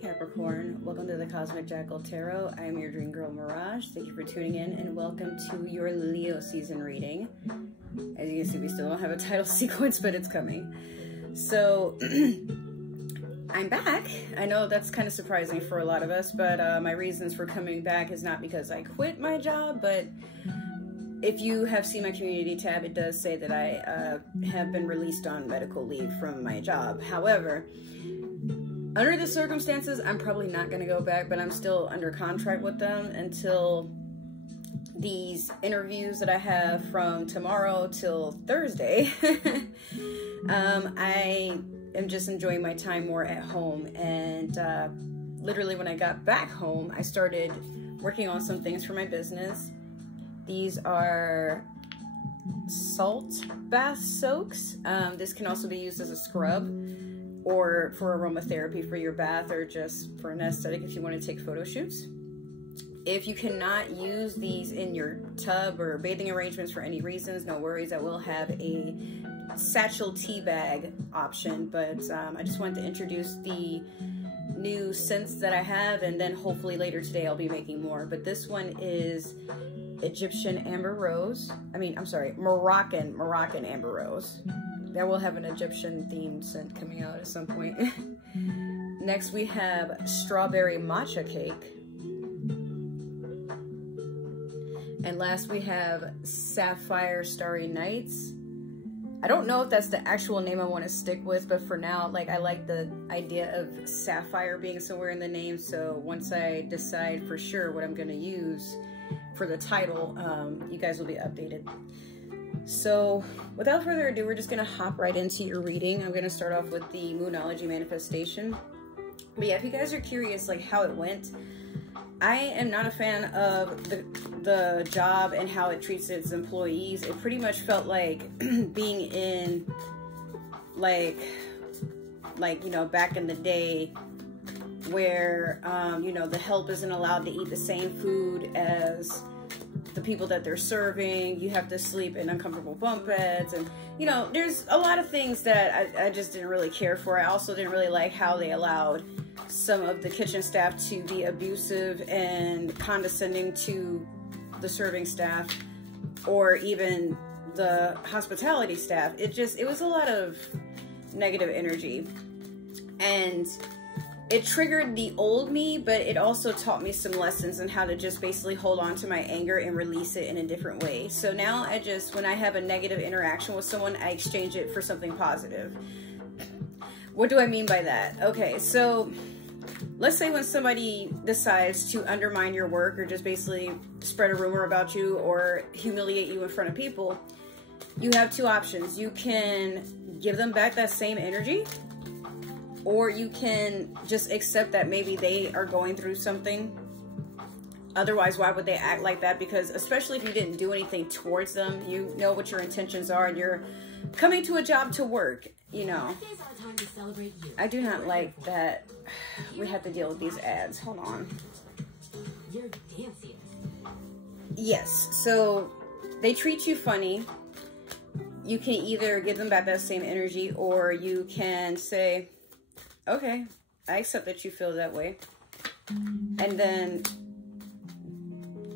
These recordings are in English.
Capricorn, welcome to the Cosmic Jackal Tarot. I am your dream girl Mirage. Thank you for tuning in and welcome to your Leo season reading. As you can see, we still don't have a title sequence, but it's coming. So I'm back. I know that's kind of surprising for a lot of us, but my reasons for coming back is not because I quit my job, but if you have seen my community tab, it does say that I have been released on medical leave from my job. However, under the circumstances, I'm probably not going to go back, but I'm still under contract with them until these interviews that I have from tomorrow till Thursday. I am just enjoying my time more at home, and literally when I got back home, I started working on some things for my business. These are salt bath soaks. This can also be used as a scrub or for aromatherapy for your bath, or just for an aesthetic if you want to take photo shoots. If you cannot use these in your tub or bathing arrangements for any reasons, no worries. I will have a satchel tea bag option, but I just wanted to introduce the new scents that I have, and then hopefully later today I'll be making more. But this one is Egyptian amber rose. Moroccan amber rose. That will have an Egyptian themed scent coming out at some point. Next we have strawberry matcha cake. And last we have sapphire starry nights. I don't know if that's the actual name I want to stick with, but for now, like, I like the idea of sapphire being somewhere in the name. So once I decide for sure what I'm going to use for the title, you guys will be updated. So without further ado, we're just going to hop right into your reading. I'm going to start off with the Moonology manifestation. But yeah, if you guys are curious like how it went, I am not a fan of the job and how it treats its employees. It pretty much felt like being in like you know, back in the day where you know, the help isn't allowed to eat the same food as the people that they're serving. You have to sleep in uncomfortable bunk beds, and you know, there's a lot of things that I just didn't really care for. I also didn't really like how they allowed some of the kitchen staff to be abusive and condescending to the serving staff, or even the hospitality staff. It was a lot of negative energy, and it triggered the old me, but it also taught me some lessons on how to just basically hold on to my anger and release it in a different way. So now when I have a negative interaction with someone, I exchange it for something positive. What do I mean by that? Okay, so let's say when somebody decides to undermine your work, or just basically spread a rumor about you or humiliate you in front of people, you have two options. You can give them back that same energy, or you can just accept that maybe they are going through something. Otherwise, why would they act like that? Because especially if you didn't do anything towards them, you know what your intentions are, and you're coming to a job to work, you know. I do not like that we have to deal with these ads. Hold on. Yes, so they treat you funny. You can either give them back that same energy, or you can say, okay, I accept that you feel that way, and then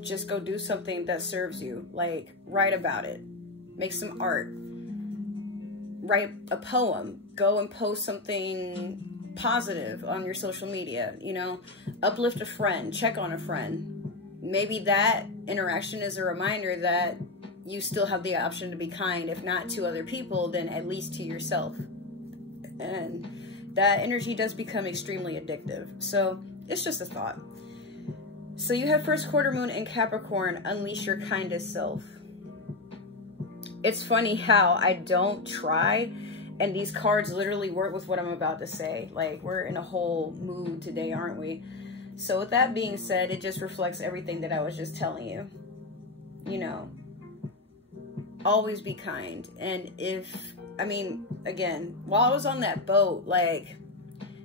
just go do something that serves you. Like, write about it, make some art, write a poem, go and post something positive on your social media, you know, uplift a friend, check on a friend. Maybe that interaction is a reminder that you still have the option to be kind, if not to other people, then at least to yourself. And that energy does become extremely addictive. So it's just a thought. So you have first quarter moon in Capricorn, unleash your kindest self. It's funny how I don't try, and these cards literally work with what I'm about to say. Like, we're in a whole mood today, aren't we? So with that being said, it just reflects everything that I was just telling you. You know, always be kind. And again, while I was on that boat, like,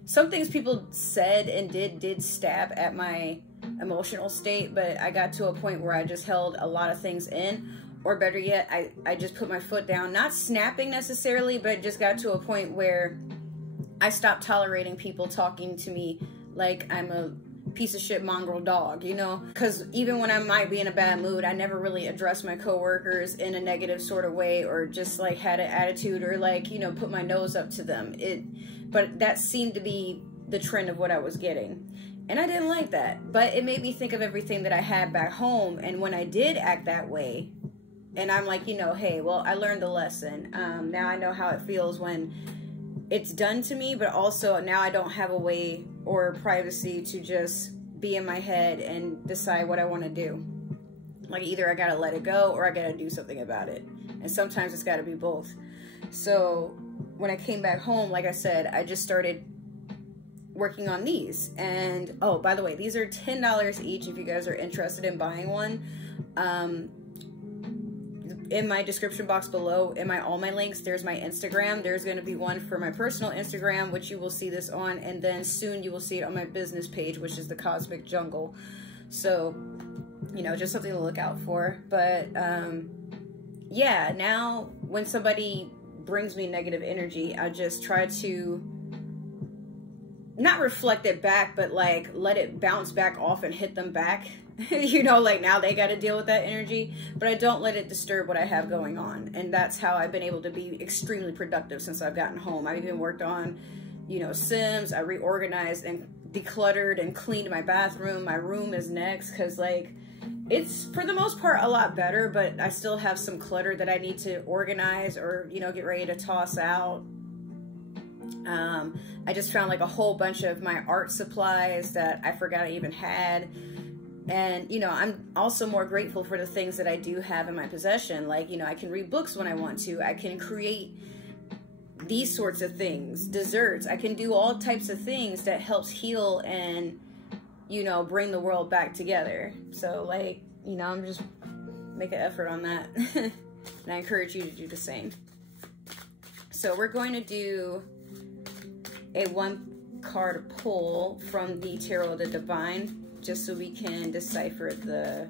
some things people said and did stab at my emotional state, but I got to a point where I just held a lot of things in. Or better yet, I just put my foot down, not snapping necessarily, but just got to a point where I stopped tolerating people talking to me like I'm a piece of shit mongrel dog, you know? Because even when I might be in a bad mood, I never really address my coworkers in a negative sort of way, or just like had an attitude, or like, you know, put my nose up to them. But that seemed to be the trend of what I was getting. And I didn't like that. But it made me think of everything that I had back home. And when I did act that way, and I'm like, you know, hey, well, I learned the lesson. Now I know how it feels when it's done to me, but also now I don't have a way or privacy to just be in my head and decide what I want to do. Like, either I gotta let it go or I gotta do something about it. And sometimes it's gotta be both. So when I came back home, like I said, I just started working on these. And oh, by the way, these are $10 each if you guys are interested in buying one. In my description box below, in all my links, there's my Instagram. There's going to be one for my personal Instagram, which you will see this on, and then soon you will see it on my business page, which is the Cosmic Jungle. So, you know, just something to look out for. But yeah, now when somebody brings me negative energy, I just try to not reflect it back, but like let it bounce back off and hit them back. You know, like now they got to deal with that energy, but I don't let it disturb what I have going on. And that's how I've been able to be extremely productive since I've gotten home. I've even worked on, you know, Sims. I reorganized and decluttered and cleaned my bathroom. My room is next, because like it's for the most part a lot better, but I still have some clutter that I need to organize or, you know, get ready to toss out. I just found like a whole bunch of my art supplies that I forgot I even had. And, you know, I'm also more grateful for the things that I do have in my possession. Like, you know, I can read books when I want to. I can create these sorts of things, desserts. I can do all types of things that helps heal and, you know, bring the world back together. So, like, you know, I'm just make an effort on that. And I encourage you to do the same. So we're going to do a 1-card pull from the Tarot of the Divine, just so we can decipher the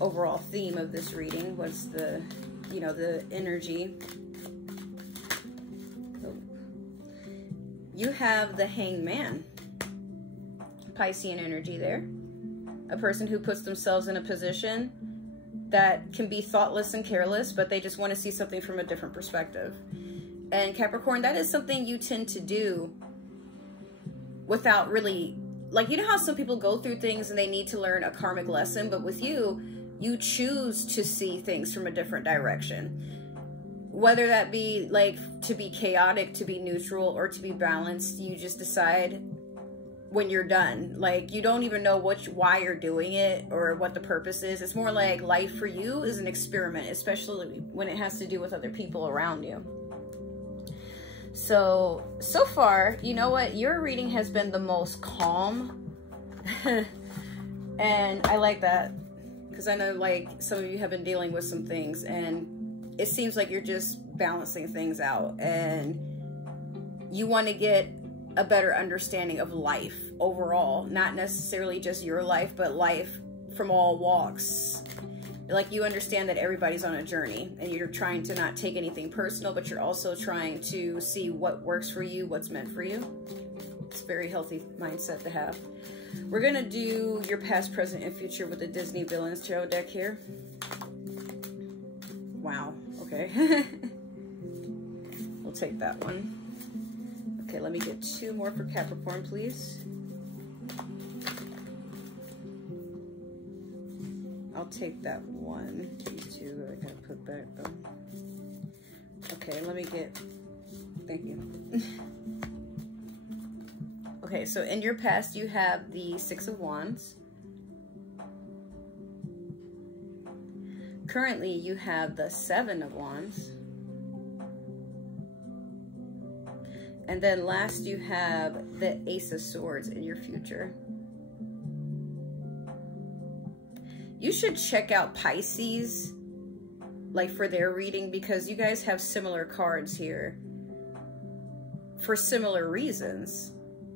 overall theme of this reading. What's the, you know, the energy. You have the Hanged Man, Piscean energy there. A person who puts themselves in a position that can be thoughtless and careless, but they just want to see something from a different perspective. And Capricorn, that is something you tend to do without really, like, you know how some people go through things and they need to learn a karmic lesson, but with you, you choose to see things from a different direction. Whether that be like to be chaotic, to be neutral, or to be balanced, you just decide when you're done. Like, you don't even know why you're doing it or what the purpose is. It's more like life for you is an experiment, especially when it has to do with other people around you. So far, you know what? Your reading has been the most calm. And I like that, because I know like some of you have been dealing with some things, and it seems like you're just balancing things out, and you want to get a better understanding of life overall, not necessarily just your life, but life from all walks. Like, you understand that everybody's on a journey, and you're trying to not take anything personal, but you're also trying to see what works for you, what's meant for you. It's a very healthy mindset to have. We're going to do your past, present, and future with the Disney Villains Tarot deck here. Wow. Okay. We'll take that one. Okay, let me get 2 more for Capricorn, please. I'll take that one. These 2 I gotta put back though. Okay, let me get, thank you. Okay, so in your past you have the 6 of Wands. Currently you have the 7 of Wands. And then last you have the Ace of Swords in your future. You should check out Pisces, like, for their reading, because you guys have similar cards here for similar reasons.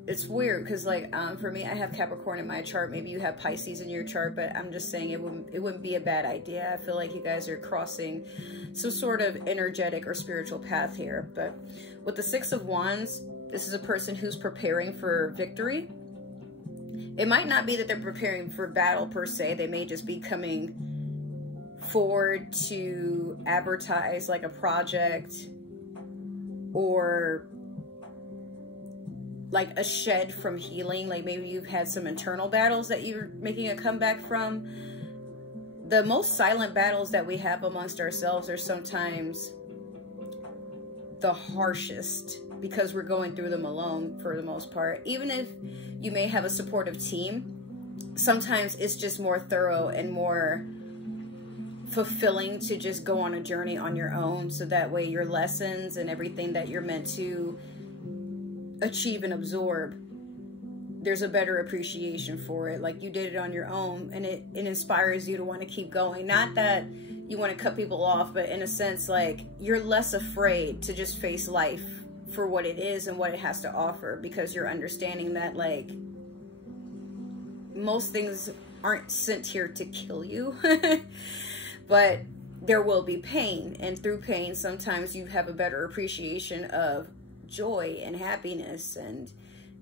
It's weird because, like, for me, I have Capricorn in my chart. Maybe you have Pisces in your chart, but I'm just saying it wouldn't be a bad idea. I feel like you guys are crossing some sort of energetic or spiritual path here. But with the 6 of Wands, this is a person who's preparing for victory. It might not be that they're preparing for battle per se. They may just be coming forward to advertise like a project or like a shed from healing. Like maybe you've had some internal battles that you're making a comeback from. The most silent battles that we have amongst ourselves are sometimes the harshest because we're going through them alone for the most part. Even if you may have a supportive team, sometimes it's just more thorough and more fulfilling to just go on a journey on your own, so that way your lessons and everything that you're meant to achieve and absorb, there's a better appreciation for it. Like you did it on your own, and it inspires you to want to keep going. Not that you want to cut people off, but in a sense, like you're less afraid to just face life for what it is and what it has to offer, because you're understanding that like most things aren't sent here to kill you. But there will be pain, and through pain sometimes you have a better appreciation of joy and happiness and,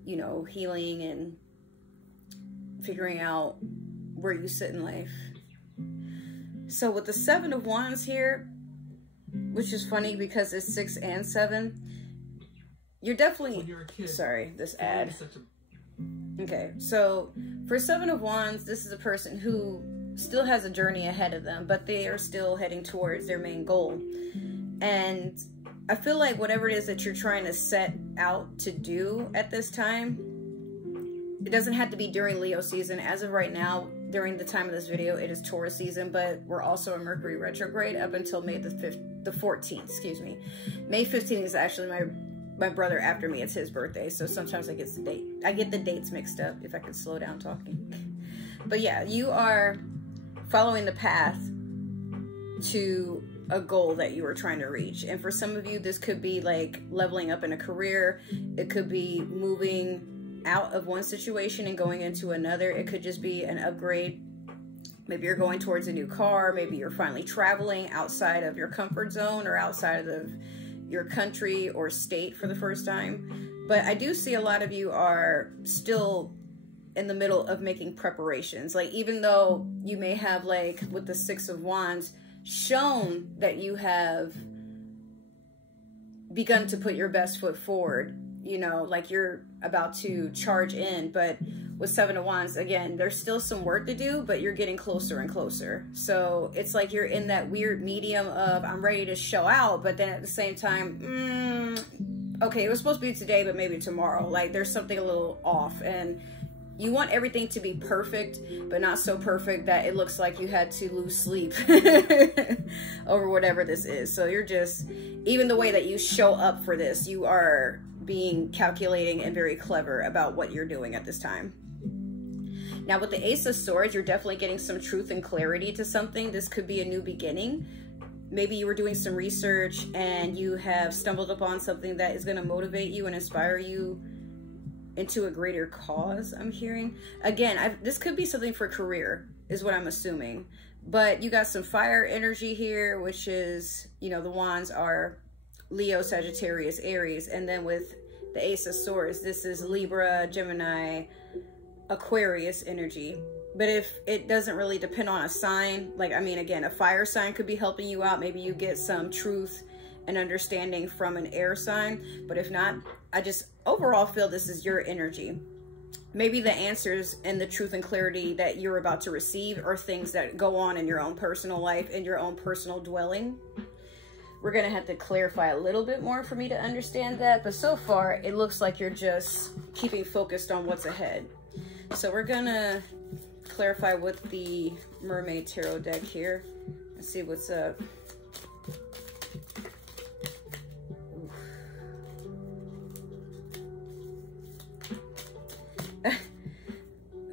you know, healing and figuring out where you sit in life. So with the 7 of Wands here, which is funny because it's 6 and 7, you're definitely, sorry, this ad. Okay, so for 7 of Wands, this is a person who still has a journey ahead of them, but they are still heading towards their main goal. And I feel like whatever it is that you're trying to set out to do at this time, it doesn't have to be during Leo season. As of right now, during the time of this video, it is Taurus season, but we're also in Mercury retrograde up until May the 14th, excuse me. May 15th is actually my brother after me. It's his birthday, so sometimes I get the dates mixed up, if I could slow down talking. But yeah, you are following the path to a goal that you are trying to reach. And for some of you, this could be like leveling up in a career. It could be moving out of one situation and going into another. It could just be an upgrade. Maybe you're going towards a new car. Maybe you're finally traveling outside of your comfort zone or outside of your country or state for the first time. But I do see a lot of you are still in the middle of making preparations. Like even though you may have, like with the 6 of Wands, shown that you have begun to put your best foot forward, you know, like you're about to charge in. But with 7 of Wands, again, there's still some work to do, but you're getting closer and closer. So it's like you're in that weird medium of I'm ready to show out, but then at the same time, okay, it was supposed to be today, but maybe tomorrow. Like there's something a little off, and you want everything to be perfect, but not so perfect that it looks like you had to lose sleep over whatever this is. So you're just, even the way that you show up for this, you are being calculating and very clever about what you're doing at this time. Now with the Ace of Swords, you're definitely getting some truth and clarity to something. This could be a new beginning. Maybe you were doing some research and you have stumbled upon something that is going to motivate you and inspire you into a greater cause, I'm hearing. Again, this could be something for career, is what I'm assuming. But you got some fire energy here, which is, you know, the Wands are Leo, Sagittarius, Aries. And then with the Ace of Swords, this is Libra, Gemini, Aquarius energy. But if it doesn't really depend on a sign, like, I mean, again, a fire sign could be helping you out. Maybe you get some truth and understanding from an air sign. But if not, I just overall feel this is your energy. Maybe the answers and the truth and clarity that you're about to receive are things that go on in your own personal life, in your own personal dwelling. We're going to have to clarify a little bit more for me to understand that. But so far, it looks like you're just keeping focused on what's ahead. So we're going to clarify with the Mermaid Tarot deck here and see what's up.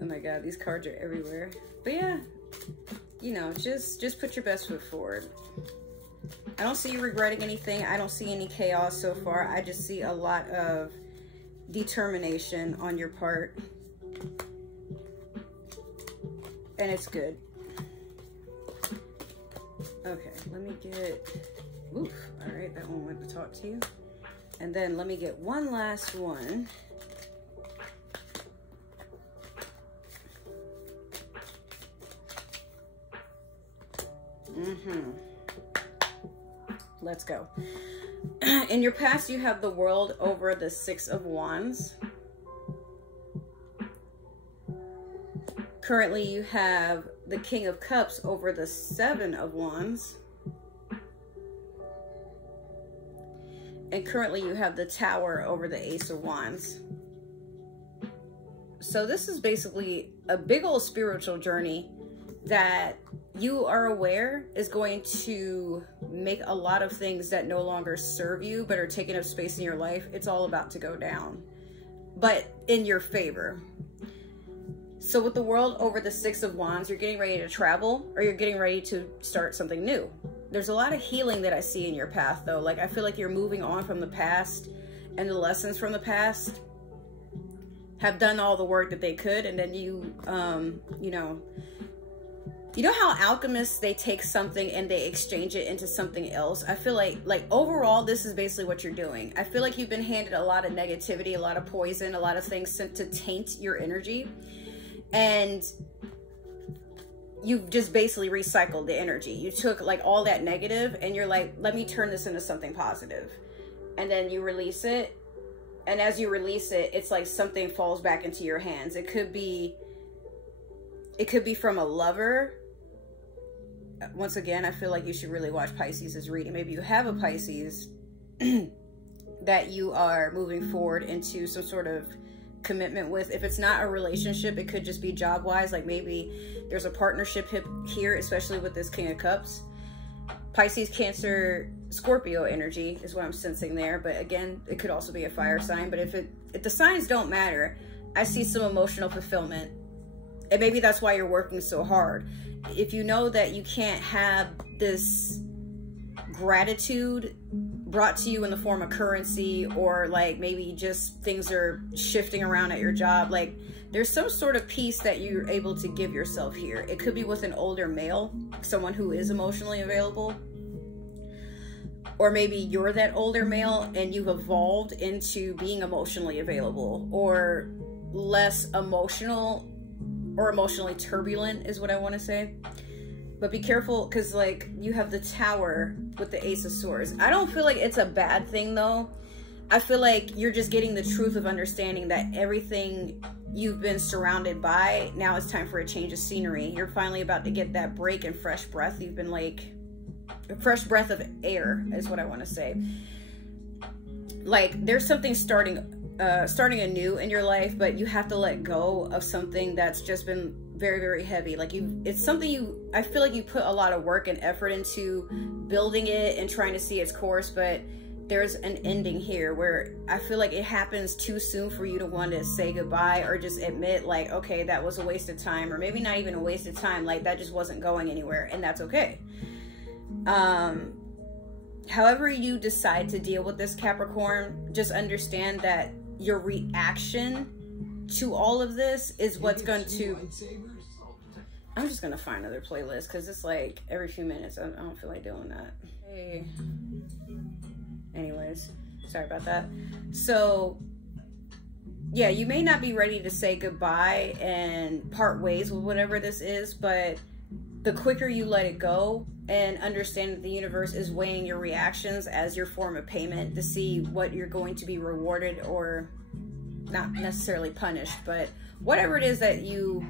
Oh my god, these cards are everywhere. But yeah, you know, just put your best foot forward. I don't see you regretting anything. I don't see any chaos so far. I just see a lot of determination on your part. And it's good. Okay, let me get, oof, all right, that one went to talk to you. And then let me get one last one. Let's go. In your past, you have the World over the Six of Wands. Currently, you have the King of Cups over the Seven of Wands. And currently, you have the Tower over the Ace of Wands. So this is basically a big old spiritual journey that you are aware is going to make a lot of things that no longer serve you but are taking up space in your life. It's all about to go down, but in your favor. So with the World over the Six of Wands, you're getting ready to travel, or you're getting ready to start something new. There's a lot of healing that I see in your path, though. Like, I feel like you're moving on from the past, and the lessons from the past have done all the work that they could, and then you know how alchemists, they take something and they exchange it into something else? I feel like overall, this is basically what you're doing. I feel like you've been handed a lot of negativity, a lot of poison, a lot of things sent to taint your energy. And you've just basically recycled the energy. You took like all that negative and you're like, let me turn this into something positive. And then you release it. And as you release it, it's like something falls back into your hands. It could be from a lover. Once again, I feel like you should really watch Pisces' reading. Maybe you have a Pisces that you are moving forward into some sort of commitment with. If it's not a relationship, it could just be job-wise. Like, maybe there's a partnership here, especially with this King of Cups. Pisces, Cancer, Scorpio energy is what I'm sensing there. But again, it could also be a fire sign. But if the signs don't matter, I see some emotional fulfillment. And maybe that's why you're working so hard. If you know that you can't have this gratitude brought to you in the form of currency, or like maybe just things are shifting around at your job, like there's some sort of peace that you're able to give yourself here. It could be with an older male, someone who is emotionally available. Or maybe you're that older male and you've evolved into being emotionally available, or less emotional, or emotionally turbulent is what I want to say. But be careful, because like you have the Tower with the Ace of Swords. I don't feel like it's a bad thing though. I feel like you're just getting the truth of understanding that everything you've been surrounded by, now it's time for a change of scenery. You're finally about to get that break and fresh breath. You've been like, a fresh breath of air is what I want to say. Like there's something starting anew in your life, but you have to let go of something that's just been very, very heavy. Like it's something I feel like you put a lot of work and effort into building it and trying to see its course, but there's an ending here where I feel like it happens too soon for you to want to say goodbye, or just admit like, okay, that was a waste of time, or maybe not even a waste of time, like that just wasn't going anywhere, and that's okay. However you decide to deal with this, Capricorn, just understand that your reaction to all of this is what's going to... I'm just going to find another playlist, because it's like every few minutes. I don't feel like doing that. Hey. Anyways, sorry about that. So, yeah, you may not be ready to say goodbye and part ways with whatever this is, but the quicker you let it go and understand that the universe is weighing your reactions as your form of payment to see what you're going to be rewarded, or not necessarily punished, but whatever it is that you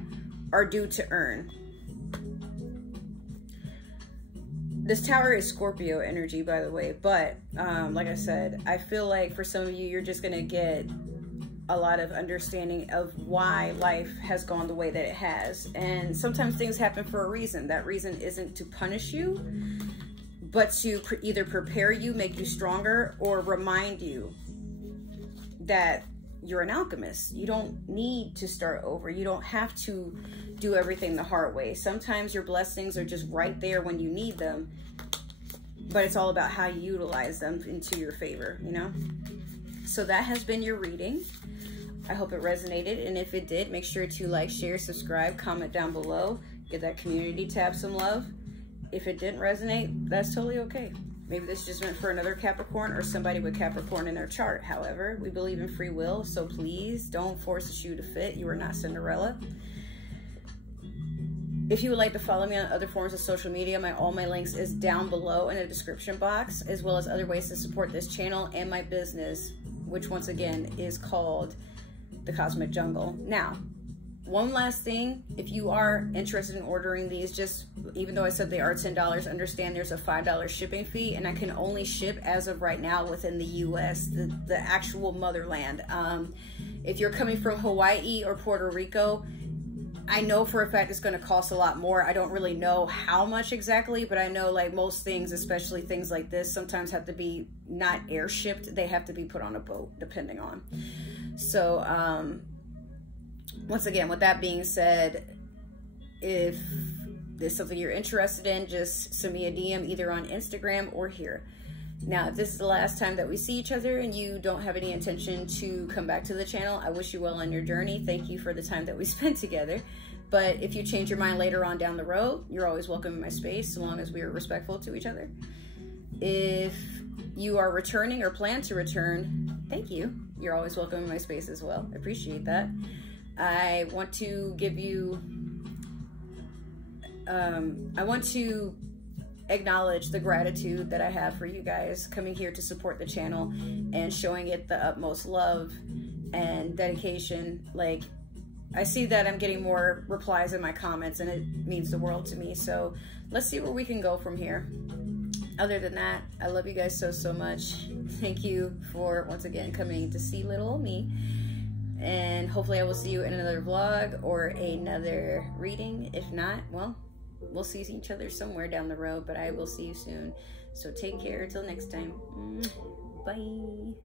are due to earn. This Tower is Scorpio energy, by the way, but like I said, I feel like for some of you, you're just gonna get a lot of understanding of why life has gone the way that it has. And sometimes things happen for a reason. That reason isn't to punish you, but to either prepare you, make you stronger, or remind you that you're an alchemist. You don't need to start over. You don't have to do everything the hard way. Sometimes your blessings are just right there when you need them, but it's all about how you utilize them into your favor, you know? So that has been your reading. I hope it resonated, and if it did, make sure to like, share, subscribe, comment down below, give that community tab some love. If it didn't resonate, that's totally okay. Maybe this just meant for another Capricorn, or somebody with Capricorn in their chart. However, we believe in free will, so please don't force the shoe to fit. You are not Cinderella. If you would like to follow me on other forms of social media, all my links is down below in the description box, as well as other ways to support this channel and my business, which once again is called the Cosmic Jungle. Now, one last thing, if you are interested in ordering these, just even though I said they are $10, understand there's a $5 shipping fee, and I can only ship as of right now within the US, the actual motherland. If you're coming from Hawaii or Puerto Rico, I know for a fact it's going to cost a lot more. I don't really know how much exactly, but I know like most things, especially things like this, sometimes have to be not air shipped. They have to be put on a boat, depending on. So, once again, with that being said, if there's something you're interested in, just send me a DM either on Instagram or here. Now, if this is the last time that we see each other and you don't have any intention to come back to the channel, I wish you well on your journey. Thank you for the time that we spent together. But if you change your mind later on down the road, you're always welcome in my space, so long as we are respectful to each other. If you are returning or plan to return, thank you. You're always welcome in my space as well. I appreciate that. I want to give you, I want to acknowledge the gratitude that I have for you guys coming here to support the channel and showing it the utmost love and dedication. Like, I see that I'm getting more replies in my comments, and it means the world to me. So let's see where we can go from here. Other than that, I love you guys so much. Thank you for once again coming to see little old me, and hopefully I will see you in another vlog or another reading. If not, well, we'll see each other somewhere down the road, but I will see you soon. So take care until next time. Bye.